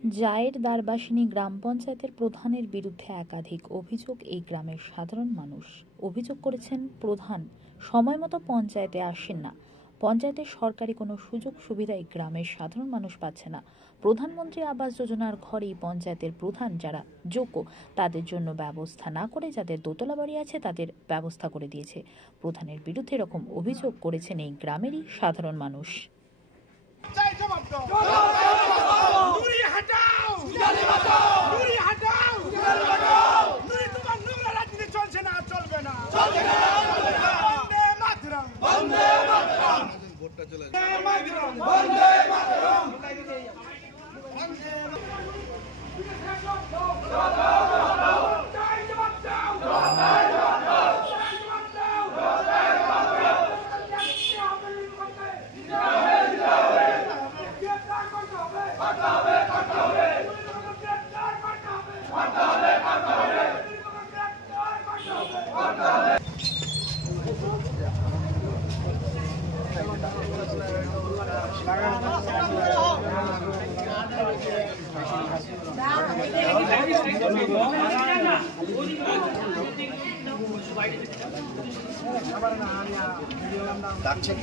জায়ের দ্বারবাসিনী গ্রাম পঞ্চায়েতের প্রধানের বিরুদ্ধে একাধিক অভিযোগ এই গ্রামের সাধারণ মানুষ অভিযোগ করেছেন প্রধান সময়মতো পঞ্চায়েতে আসেন না। পঞ্চায়েতের সরকারি কোনো সুযোগ সুবিধা এই গ্রামের সাধারণ মানুষ পাচ্ছে না। প্রধানমন্ত্রী আবাস যোজনার ঘরেই পঞ্চায়েতের প্রধান যারা যোগ্য তাদের জন্য ব্যবস্থা না করে যাদের দোতলা বাড়ি আছে তাদের ব্যবস্থা করে দিয়েছে। প্রধানের বিরুদ্ধে এরকম অভিযোগ করেছেন এই গ্রামেরই সাধারণ মানুষ।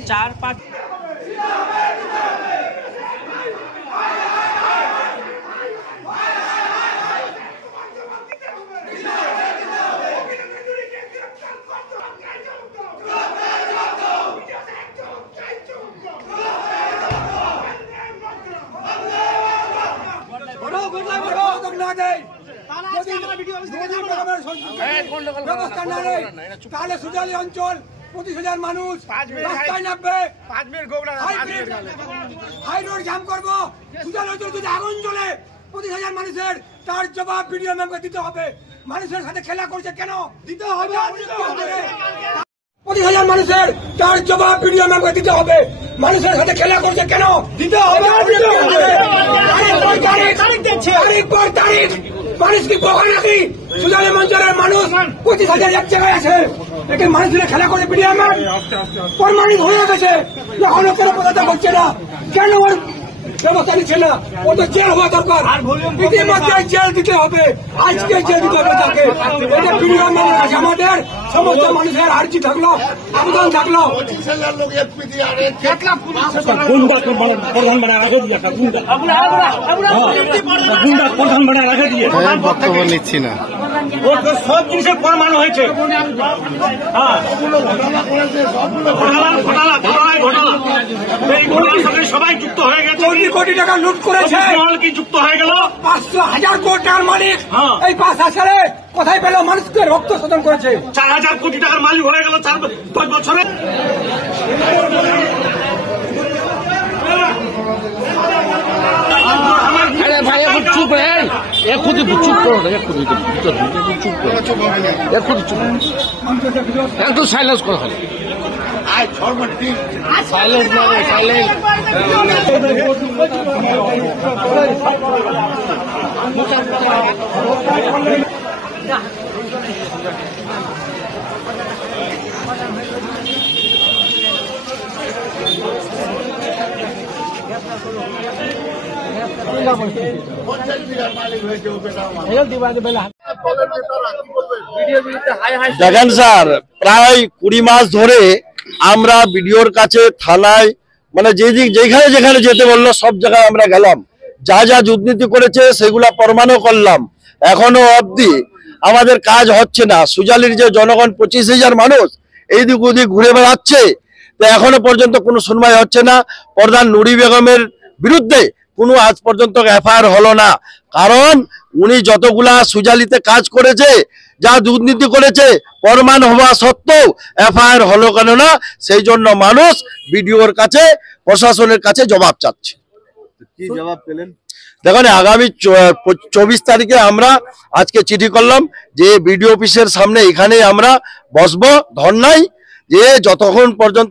चार पाँच সুজালি অঞ্চল 25,000 মানুষ রাস্তায় নামবে, হাই রোড জাম করবো। সুজালি অঞ্চল যদি আগুন জ্বলে 25,000 মানুষের তার জবাব ভিডিও ম্যামকে দিতে হবে। মানুষের সাথে খেলা করছে কেন দিতে হবে? 25,000 মানুষের তার জবাব ভিডিও ম্যামকে দিতে হবে। মানুষের সাথে খেলা করছে কেন দিতে হবে। তারিখ পর তারিখ মানুষ কি বোকা নাকি? সুজালি অঞ্চলের মানুষ 25,000 এক জায়গায় আছে, একে মানুষের খেলা করে ভিডিও ম্যাম প্রমাণিত হয়ে গেছে। এখনো কেন কথা হচ্ছে না? কেন ওর ব্যবস্থা নিচ্ছে না? ও তো জেল হওয়া দরকার, ইতিমধ্যে জেল দিতে হবে, আজকে জেল দিতে হবে তাকে। এটা ভিডিও ম্যাম আছে আমাদের সমস্ত মানুষের আর্জি থাকলো, আবেদন থাকলো। বক্তব্য নিচ্ছি না, সব জিনিসের প্রমাণ হয়েছে। সবাই যুক্ত হয়ে গেছে, কোটি টাকা লুট করেছে, কি যুক্ত হয়ে গেল 500,000 কোটি টাকার মালিক। এই 5 সালে কোথায় পেল? মানুষকে রক্ত শোধন করেছে। 4,000 কোটি টাকার মালিক হয়ে গেল 4-5 বছরে। ভাই এখন চুপ এখন চুপ করো, এখন চুপ একটু সাইলেন্স করা হবে। সাইলেন্স মানে সাইলেন্স। দেখেন স্যার, প্রায় 20 মাস ধরে আমরা বিডিওর কাছে, থানায়, মানে যেখানে যেখানে যেতে বললো সব জায়গায় আমরা গেলাম। যা যা দুর্নীতি করেছে সেগুলা প্রমাণও করলাম। এখনো অবধি আমাদের কাজ হচ্ছে না। সুজালির যে জনগণ 25,000 মানুষ এইদিক ওদিক ঘুরে বেড়াচ্ছে, তো এখনো পর্যন্ত কোনো শুনবাই হচ্ছে না। প্রধান নুরি বেগমের বিরুদ্ধে কোনো আজ পর্যন্ত এফআইআর হলো না, কারণ উনি যতগুলা সুজালিতে কাজ করেছে, যা দুর্নীতি করেছে প্রমাণ হওয়া সত্ত্বেও এফআইআর হলো কেন না? সেই জন্য মানুষ বিডিওর কাছে, প্রশাসনের কাছে জবাব চাচ্ছে। কি জবাব পেলেন? দেখুন, আগামী 24 তারিখে আমরা আজকে চিঠি করলাম যে বিডিও অফিসের সামনে এখানে আমরা বসবো ধর্নায়, যে যতক্ষণ পর্যন্ত